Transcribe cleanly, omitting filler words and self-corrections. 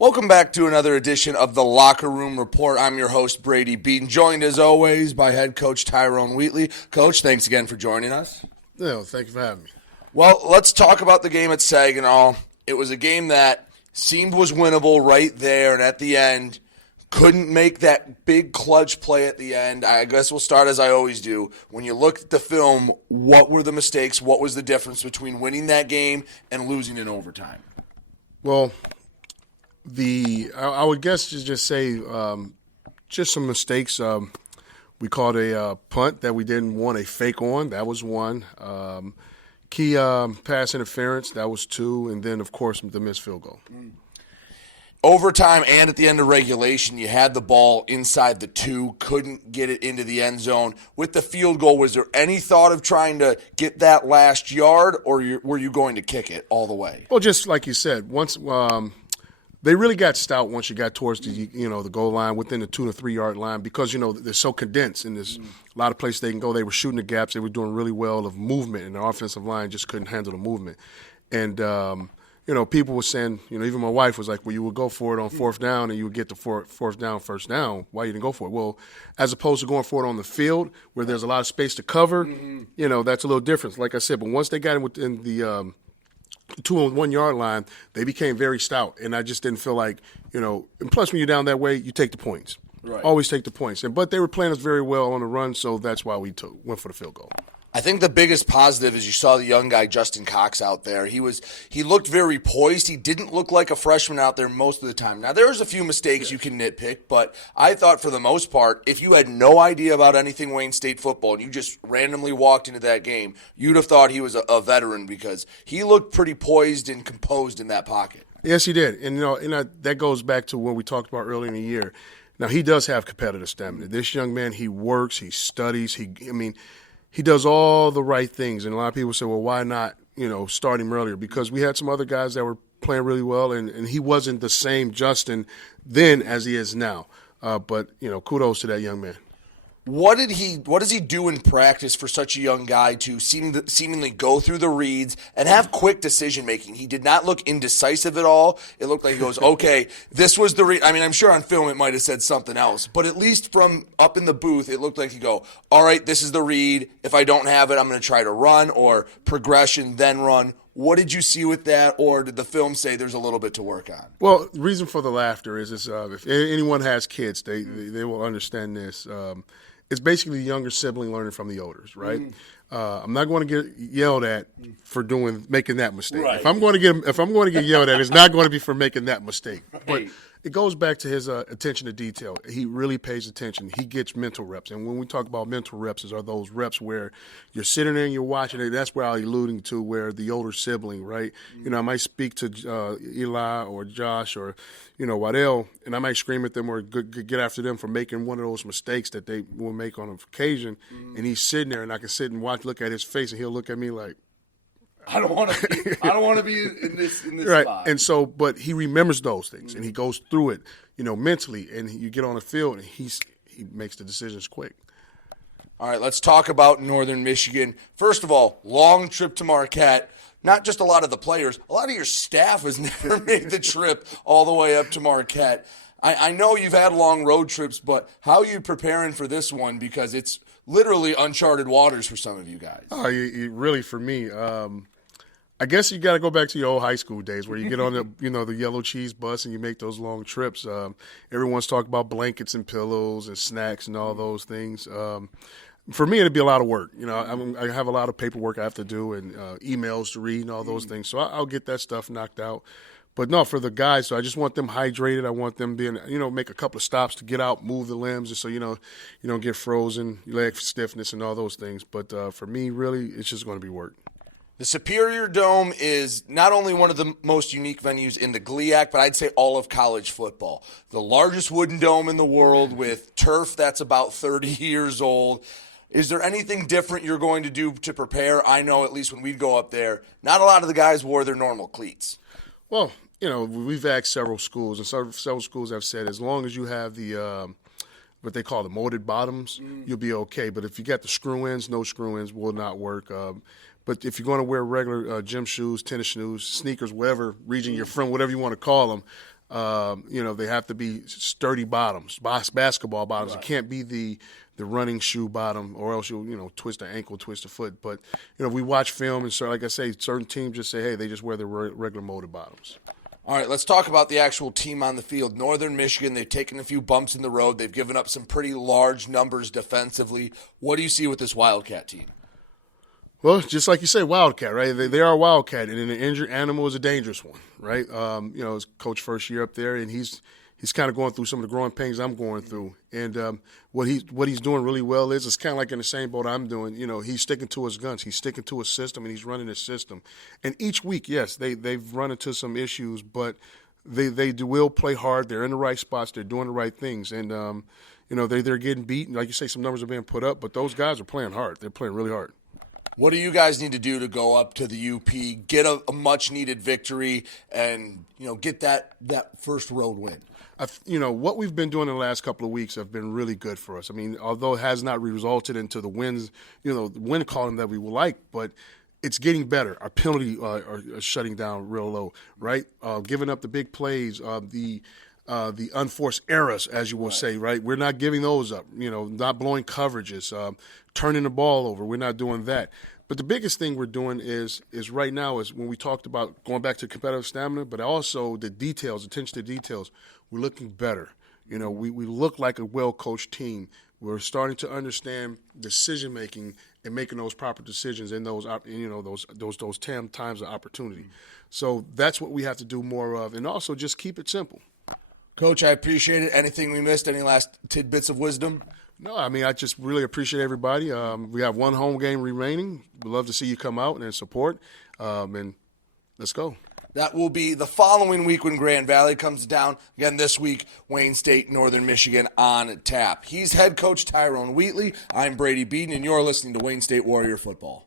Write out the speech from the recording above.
Welcome back to another edition of the Locker Room Report. I'm your host, Brady Beedon, joined as always by head coach Tyrone Wheatley. Coach, thanks again for joining us. No, thank you for having me. Well, let's talk about the game at Saginaw. It was a game that seemed was winnable right there, and at the end, couldn't make that big clutch play at the end. I guess we'll start as I always do. When you look at the film, what were the mistakes? What was the difference between winning that game and losing in overtime? Well, I would guess just say just some mistakes. We called a punt that we didn't want a fake on. That was one. Key pass interference. That was two. And then, of course, the missed field goal. Overtime and at the end of regulation, you had the ball inside the 2, couldn't get it into the end zone. With the field goal, was there any thought of trying to get that last yard, or were you going to kick it all the way? Well, just like you said, once they really got stout once you got towards the goal line, within the 2 to 3 yard line, because they're so condensed and there's a lot of places they can go. They were shooting the gaps. They were doing really well of movement, and the offensive line just couldn't handle the movement. And people were saying, even my wife was like, well, you would go for it on fourth down and you would get the fourth down, first down. Why you didn't go for it? Well, as opposed to going for it on the field where there's a lot of space to cover, that's a little different. Like I said, but once they got it within the 2 and 1 yard line, they became very stout. And I just didn't feel like, and plus when you're down that way, you take the points. Right. Always take the points. But they were playing us very well on the run, so that's why we went for the field goal. I think the biggest positive is you saw the young guy, Justin Cox, out there. He looked very poised. He didn't look like a freshman out there most of the time. Now, there was a few mistakes you can nitpick, but I thought for the most part, if you had no idea about anything Wayne State football and you just randomly walked into that game, you'd have thought he was a veteran because he looked pretty poised and composed in that pocket. Yes, he did. And, that goes back to what we talked about earlier in the year. Now, he does have competitive stamina. This young man, he works, he studies, he does all the right things, and a lot of people say, well, why not, start him earlier? Because we had some other guys that were playing really well, and he wasn't the same Justin then as he is now. But kudos to that young man. What does he do in practice for such a young guy to seemingly go through the reads and have quick decision making? He did not look indecisive at all. It looked like he goes, okay, this was the read. I mean, I'm sure on film it might have said something else, but at least from up in the booth, it looked like he go, all right, this is the read. If I don't have it, I'm going to try to run, or progression, then run. What did you see with that, or did the film say there's a little bit to work on? Well, the reason for the laughter is if anyone has kids, they will understand this. It's basically the younger sibling learning from the elders, right? I'm not going to get yelled at for making that mistake. Right. If I'm going to get yelled at, it's not going to be for making that mistake. Right. But it goes back to his attention to detail. He really pays attention. He gets mental reps. And when we talk about mental reps, are those reps where you're sitting there and you're watching it. That's where I'm alluding to, where the older sibling, right? I might speak to Eli or Josh or, Waddell, and I might scream at them or get after them for making one of those mistakes that they will make on occasion. And he's sitting there, and I can sit and look at his face, and he'll look at me like, I don't want to be in this right. spot. And so, but he remembers those things, and he goes through it, mentally. And you get on the field, and he makes the decisions quick. All right, let's talk about Northern Michigan. First of all, long trip to Marquette. Not just a lot of the players, a lot of your staff has never made the trip all the way up to Marquette. I know you've had long road trips, but how are you preparing for this one? Because it's literally uncharted waters for some of you guys. Oh, really, for me, I guess you got to go back to your old high school days where you get on the the yellow cheese bus and you make those long trips. Everyone's talking about blankets and pillows and snacks and all those things. For me, it'd be a lot of work. I have a lot of paperwork I have to do and emails to read and all those things. So I'll get that stuff knocked out. But no, for the guys, so I just want them hydrated. I want them being, make a couple of stops to get out, move the limbs, just so you don't get frozen, leg stiffness, and all those things. But for me, really, it's just going to be work. The Superior Dome is not only one of the most unique venues in the GLIAC, but I'd say all of college football. The largest wooden dome in the world with turf that's about 30 years old. Is there anything different you're going to do to prepare? I know at least when we'd go up there, not a lot of the guys wore their normal cleats. Well, we've asked several schools, and several schools have said as long as you have the what they call the molded bottoms, you'll be okay. But if you got the screw-ins, no screw-ins will not work. But if you're going to wear regular gym shoes, tennis shoes, sneakers, whatever region you're from, whatever you want to call them, They have to be sturdy bottoms, basketball bottoms. It can't be the running shoe bottom, or else you'll twist an ankle, twist a foot. But we watch film, and so like I say, certain teams just say, hey, they just wear the regular molded bottoms. All right, let's talk about the actual team on the field. Northern Michigan, they've taken a few bumps in the road. They've given up some pretty large numbers defensively. What do you see with this Wildcat team? Well, just like you say, Wildcat, right? They are a Wildcat, and an injured animal is a dangerous one, right? It's coach first year up there, and he's kind of going through some of the growing pains I'm going through. And what he's doing really well is it's kind of like in the same boat I'm doing. He's sticking to his guns. He's sticking to his system, and he's running his system. And each week, yes, they've run into some issues, but they will play hard. They're in the right spots. They're doing the right things. And, they're getting beat. Like you say, some numbers are being put up, but those guys are playing hard. They're playing really hard. What do you guys need to do to go up to the UP, get a much-needed victory, and get that first road win? What we've been doing in the last couple of weeks have been really good for us. I mean, although it has not resulted into the wins, the win column that we would like, but it's getting better. Our penalty are shutting down real low, right? Giving up the big plays, the unforced errors, as you will say, right? We're not giving those up. Not blowing coverages, turning the ball over. We're not doing that. But the biggest thing we're doing is right now is when we talked about going back to competitive stamina, but also the details, attention to details. We're looking better. We look like a well-coached team. We're starting to understand decision making and making those proper decisions in those those times of opportunity. So that's what we have to do more of, and also just keep it simple. Coach, I appreciate it. Anything we missed? Any last tidbits of wisdom? No, I mean, I just really appreciate everybody. We have one home game remaining. We'd love to see you come out and support, and let's go. That will be the following week when Grand Valley comes down. Again, this week, Wayne State, Northern Michigan on tap. He's head coach Tyrone Wheatley. I'm Brady Beedon, and you're listening to Wayne State Warrior Football.